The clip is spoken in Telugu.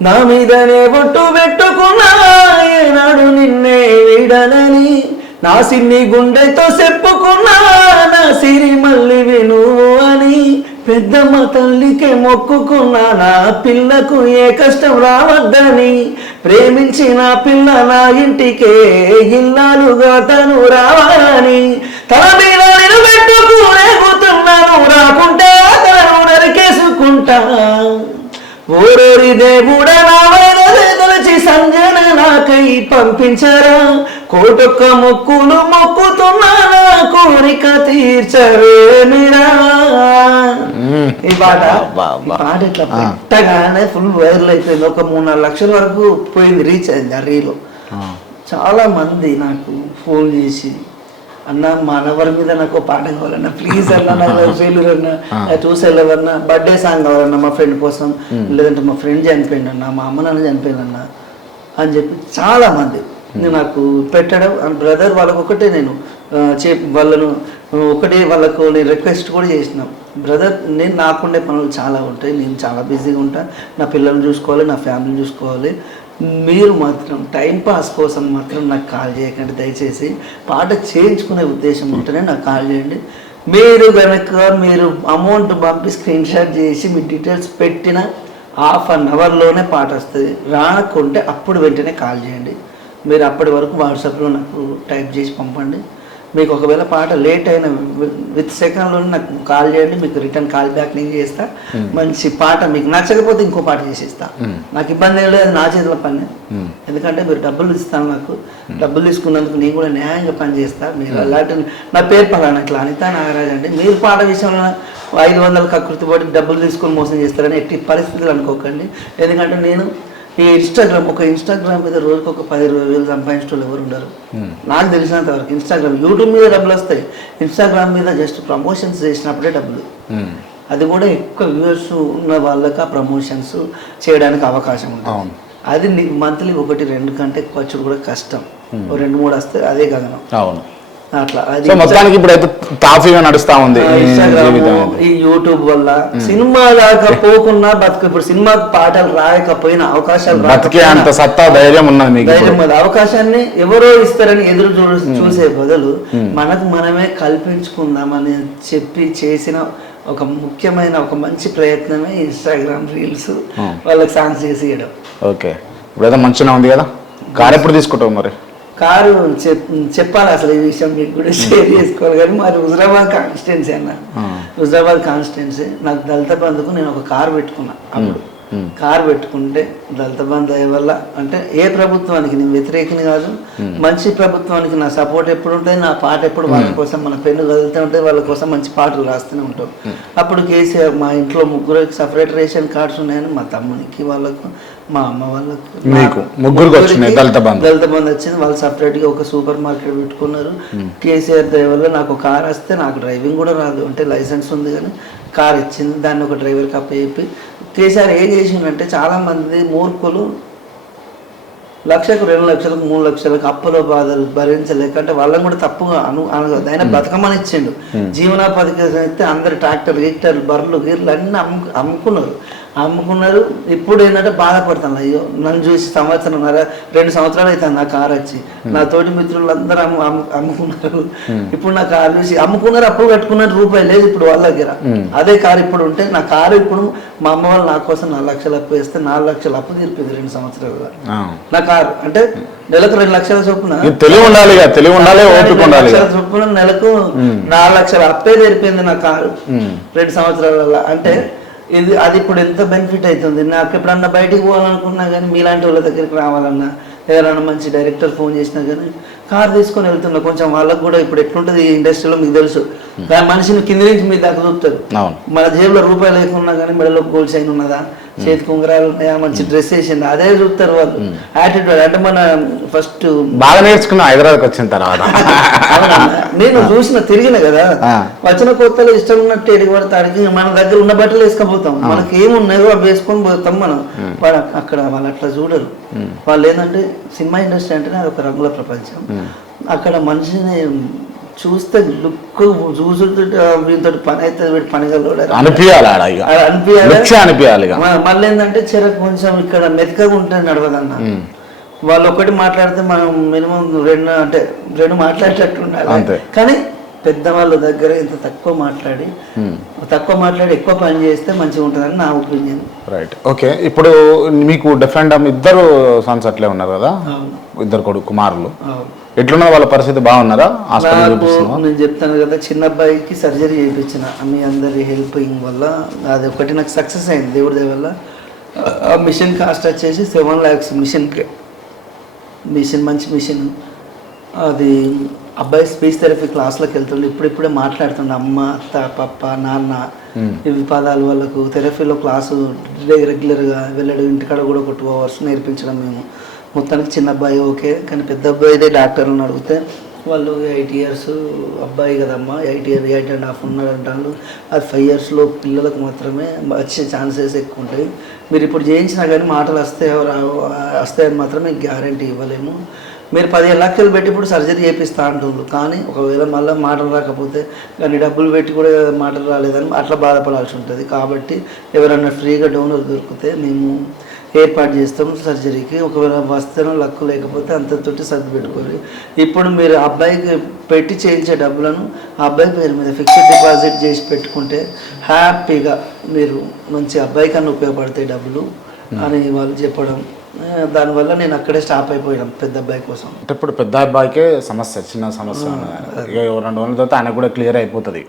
నా మీదనే బొట్టు పెట్టుకున్నా ఏనాడు నిన్నే విడనని నా సిన్ని గుండెతో చెప్పుకున్నా నా సిరి మళ్ళీ విను అని. పెద్దమ్మ తల్లికే మొక్కుకున్నా నా పిల్లకు ఏ కష్టం రావద్దని. ప్రేమించిన పిల్ల నా ఇంటికే ఇల్లాలుగా తను రావాలని. తన మీద నిలబెట్టుకునే రాకుంటే తను నరికేసుకుంటా ఓరోరి దేవుడా తలచి సంజన నాకై పంపించరా. కోటొక్క మొక్కులు మొక్కుతున్నా నా కోరిక తీర్చవే మీరా. ఈ పాట. పాట ఇట్లా పెట్టగానే ఫుల్ వైరల్ అయిపోయింది. ఒక మూడు నాలుగు లక్షల వరకు పోయింది రీచ్ అయింది ఆ రీలో చాలా మంది నాకు ఫోన్ చేసి అన్న మా అనవరి మీద నాకు పాట కావాలన్నా ప్లీజ్ అన్న నాకు ఫెయిల్యూర్ అన్న చూసి వెళ్ళవన్నా బర్త్డే సాంగ్ కావాలన్నా మా ఫ్రెండ్ కోసం లేదంటే మా ఫ్రెండ్ చనిపోయింది అన్న మా అమ్మ నాన్న చనిపోయిందన్న అని చెప్పి చాలా మంది నాకు పెట్టడం బ్రదర్ వాళ్ళకు ఒకటే నేను చే వాళ్ళను ఒకటే వాళ్ళకు నేను రిక్వెస్ట్ కూడా చేసిన. బ్రదర్ నేను నాకుండే పనులు చాలా ఉంటాయి నేను చాలా బిజీగా ఉంటా. నా పిల్లల్ని చూసుకోవాలి నా ఫ్యామిలీని చూసుకోవాలి. మీరు మాత్రం టైంపాస్ కోసం మాత్రం నాకు కాల్ చేయకండి. దయచేసి పాట చేయించుకునే ఉద్దేశం ఉంటేనే నాకు కాల్ చేయండి. మీరు కనుక మీరు అమౌంట్ పంపి స్క్రీన్ షాట్ చేసి మీ డీటెయిల్స్ పెట్టిన హాఫ్ అన్ అవర్లోనే పాట వస్తుంది. రాకుంటే అప్పుడు వెంటనే కాల్ చేయండి. మీరు అప్పటి వరకు వాట్సాప్లో నాకు టైప్ చేసి పంపండి. మీకు ఒకవేళ పాట లేట్ అయిన విత్ సెకండ్లో నాకు కాల్ చేయండి మీకు రిటర్న్ కాల్ బ్యాక్ నేను చేస్తా. మంచి పాట మీకు నచ్చకపోతే ఇంకో పాట చేసిస్తా. నాకు ఇబ్బంది లేదు నా చేతుల పని ఎందుకంటే మీరు డబ్బులు ఇస్తాను నాకు. డబ్బులు తీసుకున్నందుకు నేను కూడా న్యాయంగా పని చేస్తా. మీరు అలాంటి నా పేరు పలానా ఇట్లా అనిత నాగరాజ్ అండి. మీరు పాట విషయంలో ఐదు వందల కకృతి పడి డబ్బులు తీసుకొని మోసం చేస్తారని ఎట్టి పరిస్థితులు అనుకోకండి. ఎందుకంటే నేను ఈ ఇన్స్టాగ్రామ్ ఒక ఇన్స్టాగ్రామ్ మీద రోజుకి ఒక పది ఇరవై వేలు సంపాదించడం ఎవరు ఉండరు. నాకు తెలిసినంత వరకు ఇన్స్టాగ్రామ్ యూట్యూబ్ మీద డబ్బులు వస్తాయి. ఇన్స్టాగ్రామ్ మీద జస్ట్ ప్రమోషన్స్ చేసినప్పుడే డబ్బులు. అది కూడా ఎక్కువ వ్యూవర్స్ ఉన్న వాళ్ళకి ఆ ప్రమోషన్స్ చేయడానికి అవకాశం ఉంటుంది. అది మంత్లీ ఒకటి రెండు కంటే ఎక్కువ కూడా కష్టం. ఓ రెండు మూడు వస్తే అదే గగనం. అవును. అట్లా. సో మొత్తానికి ఇప్పుడు అయితే టాఫీగా నడుస్తా ఉంది ఈ యూట్యూబ్ వల్ల సినిమా దాకా పోకున్నా బతుకు ఇప్పుడు సినిమా పాటలు రాయకపోయినా అవకాశాలు బతికే అంత సత్తా ధైర్యం ఉన్నది మీకు ధైర్యం. అవకాశాన్ని ఎవరో ఇస్తారని ఎదురు చూ చూసే బదులు మనకు మనమే కల్పించుకుందామని చెప్పి చేసిన ఒక ముఖ్యమైన ఒక మంచి ప్రయత్నమే ఇన్స్టాగ్రామ్ రీల్స్ వాళ్ళకి సాంగ్స్ చేసి ఇవ్వడం ఓకే. ఇప్పుడైతే మంచిగా ఉంది కదా? కార్ ఎప్పుడు తీసుకుంటావు మరి? కారు చెప్ చెప్పాలి అసలు ఈ విషయం మీకు కూడా షేర్ చేసుకోవాలి. కానీ మరి హుజరాబాద్ కాన్స్టిట్యున్సీ అన్న హుజరాబాద్ కాన్స్టిట్యున్సీ నాకు దళిత బంధుకు నేను ఒక కారు పెట్టుకున్నా అప్పుడు. కారు పెట్టుకుంటే దళిత బంధు అయ్యే వల్ల అంటే ఏ ప్రభుత్వానికి నేను వ్యతిరేకిని కాదు. మంచి ప్రభుత్వానికి నా సపోర్ట్ ఎప్పుడు ఉంటుంది నా పాట ఎప్పుడు వాళ్ళ కోసం మన పెన్ను కదులుతూ ఉంటుంది వాళ్ళ కోసం మంచి పాటలు రాస్తూనే ఉంటాం. అప్పుడు కేసీఆర్ మా ఇంట్లో ముగ్గురు సపరేట్ రేషన్ కార్డ్స్ ఉన్నాయని మా తమ్మునికి వాళ్ళకు మా అమ్మ వాళ్ళకు మీకు వచ్చినాయి దళిత బంధు. దళిత బంధు వచ్చింది. వాళ్ళు సపరేట్గా ఒక సూపర్ మార్కెట్ పెట్టుకున్నారు. కేసీఆర్ దయ వల్ల నాకు కార్ వస్తే నాకు డ్రైవింగ్ కూడా రాదు అంటే లైసెన్స్ ఉంది కానీ కార్ ఇచ్చింది దాన్ని ఒక డ్రైవర్కి అప్పచెప్పి. కేసీఆర్ ఏం చేసిండంటే చాలా మంది మూర్ఖులు లక్షకు రెండు లక్షలకు మూడు లక్షలకు అప్పుల బాధలు భరించలేక అంటే వాళ్ళని కూడా తప్పుగా అను అనగదు ఆయన బతకమని ఇచ్చిండు. జీవనోపాధి అయితే అందరు ట్రాక్టర్ గిక్టర్ బర్రెలు గిర్లు అన్నీ అమ్ము అమ్ముకున్నారు. అమ్ముకున్నారు. ఇప్పుడు ఏంటంటే బాధపడుతున్నారు అయ్యో నన్ను చూసి సంవత్సరం రెండు సంవత్సరాలు అవుతుంది నా కార్ వచ్చి. నా తోటి మిత్రులు అందరూ అమ్ము అమ్ము- అమ్ముకున్నారు. ఇప్పుడు నా కారు చూసి అమ్ముకున్నారు అప్పుడు కట్టుకున్నారు రూపాయి లేదు ఇప్పుడు వాళ్ళ దగ్గర. అదే కారు ఇప్పుడు ఉంటే నా కారు ఇప్పుడు మా అమ్మ వాళ్ళు నా కోసం నాలుగు లక్షలు అప్పు వేస్తే నాలుగు లక్షలు అప్పు తీర్పింది రెండు సంవత్సరాలు. నా కారు. అంటే నెలకు రెండు లక్షల చొప్పున. తెలివి ఉండాలి తెలివి ఉండాలి ఓపిక ఉండాలి చొప్పున నెలకు నాలుగు లక్షల అప్పే తెరిపోయింది నా కారు. రెండు సంవత్సరాల అంటే ఇది అది ఇప్పుడు ఎంత బెనిఫిట్ అవుతుంది నాకు ఎప్పుడన్నా బయటికి పోవాలనుకున్నా కానీ మీలాంటి వాళ్ళ దగ్గరికి రావాలన్నా ఎవరైనా మంచి డైరెక్టర్ ఫోన్ చేసినా కానీ కార్ తీసుకొని వెళ్తున్నా కొంచెం వాళ్ళకు కూడా ఇప్పుడు ఎట్లుంటుంది ఈ ఇండస్ట్రీలో మీకు తెలుసు. దాని మనిషిని కింది నుంచి మీ దాకా చూపుతారు మన జేబులో రూపాయలు లేకున్నా కానీ మెడలో గోల్డ్ చైన్ ఉన్నదా? చేతికి ఉంగరాలు ఉన్నాయా? మంచి డ్రెస్ వేసింది. అదే చూస్తారు వాళ్ళు. యాటిట్యూడ్ అంటే మన ఫస్ట్ బాగా నేర్చుకున్నా హైదరాబాద్కి వచ్చిన తర్వాత. నేను చూసిన తిరిగిన కదా. వచ్చిన కొత్తలో ఇష్టం ఉన్నట్టు ఎడిగి పడతాడికి మన దగ్గర ఉన్న బట్టలు వేసుకపోతాం. మనకి ఏమున్నాయో అవి వేసుకొని పోతాం మనం. అక్- అక్కడ వాళ్ళు అట్లా చూడరు. వాళ్ళు ఏంటంటే సినిమా ఇండస్ట్రీ అంటేనే అది ఒక రంగుల ప్రపంచం. అక్కడ మనిషిని చూస్తే లుక్ చూసుతుంటే వీటితో పని అవుతుంది వీడి పని అనిపించాలి అనిపించాలి మళ్ళీ ఏంటంటే చెరకు కొంచెం ఇక్కడ మెతకగా ఉంటే నడవదన్న. వాళ్ళు ఒకటి మాట్లాడితే మనం మినిమం రెండు అంటే రెండు మాట్లాడేటట్టు ఉండాలి. కానీ పెద్దవాళ్ళ దగ్గర ఇంత తక్కువ మాట్లాడి. తక్కువ మాట్లాడి ఎక్కువ పని చేస్తే మంచిగా ఉంటుందని నా ఒపీనియన్. రైట్. ఓకే. ఇప్పుడు మీకు డిఫరెంట్ ఇద్దరు సన్స్ అట్లే ఉన్నారు కదా? ఇద్దరు కొడుకు కుమారులు. అవును ఎట్లున్నది వాళ్ళ పరిస్థితి బాగున్నారా? హాస్పిటల్ నాకు చూపిస్తున్నావా? నేను చెప్తాను కదా చిన్న అబ్బాయికి సర్జరీ చేయించిన. మీ అందరి హెల్పింగ్ వల్ల అది ఒకటి నాకు సక్సెస్ అయింది దేవుడి దయ వల్ల. ఆ మిషన్ కాస్ట్ వచ్చేసి సెవెన్ ల్యాక్స్ మిషన్కి మిషన్ మంచి మిషన్. అది అబ్బాయి స్పీచ్ థెరపీ క్లాస్లోకి వెళ్తుండే ఇప్పుడిప్పుడే మాట్లాడుతుండే అమ్మ అత్త పప్ప నాన్న. ఇవి పదాలు వాళ్ళకు థెరపీలో క్లాసు రెగ్యులర్గా వెళ్ళడం ఇంటికాడ కూడా ఒక టూ అవర్స్ నేర్పించడం మేము. మొత్తానికి చిన్న అబ్బాయి ఓకే కానీ పెద్ద అబ్బాయిదే డాక్టర్లను అడిగితే వాళ్ళు ఎయిట్ ఇయర్స్ అబ్బాయి కదమ్మా eight year eight and half ఉన్నాడు అంటారు అది ఫైవ్ ఇయర్స్లో పిల్లలకు మాత్రమే వచ్చే ఛాన్సెస్ ఎక్కువ ఉంటాయి. మీరు ఇప్పుడు చేయించినా కానీ మాటలు వస్తాయో రావో వస్తాయని మాత్రమే గ్యారంటీ ఇవ్వలేము. మీరు పదిహేను లక్షలు పెట్టి ఇప్పుడు సర్జరీ చేపిస్తా అంటున్నారు కానీ ఒకవేళ మళ్ళీ మాటలు రాకపోతే కానీ డబ్బులు పెట్టి కూడా మాటలు రాలేదని అట్లా బాధపడాల్సి ఉంటుంది. కాబట్టి ఎవరన్నా ఫ్రీగా డోనర్ దొరికితే మేము ఏర్పాటు చేస్తాం సర్జరీకి. ఒకవేళ వస్తేనో లక్కు లేకపోతే అంతతోటి సర్ది పెట్టుకోవాలి. ఇప్పుడు మీరు అబ్బాయికి పెట్టి చేయించే డబ్బులను ఆ అబ్బాయి పేరు మీద ఫిక్స్డ్ డిపాజిట్ చేసి పెట్టుకుంటే హ్యాపీగా మీరు మంచి అబ్బాయి కన్నా ఉపయోగపడతాయి డబ్బులు అని వాళ్ళు చెప్పడం. దానివల్ల నేను అక్కడే స్టాప్ అయిపోయాను పెద్ద అబ్బాయి కోసం. అంటే ఇప్పుడు పెద్ద అబ్బాయికే సమస్య చిన్న సమస్య రెండు రోజుల తర్వాత ఆయన కూడా క్లియర్ అయిపోతుంది.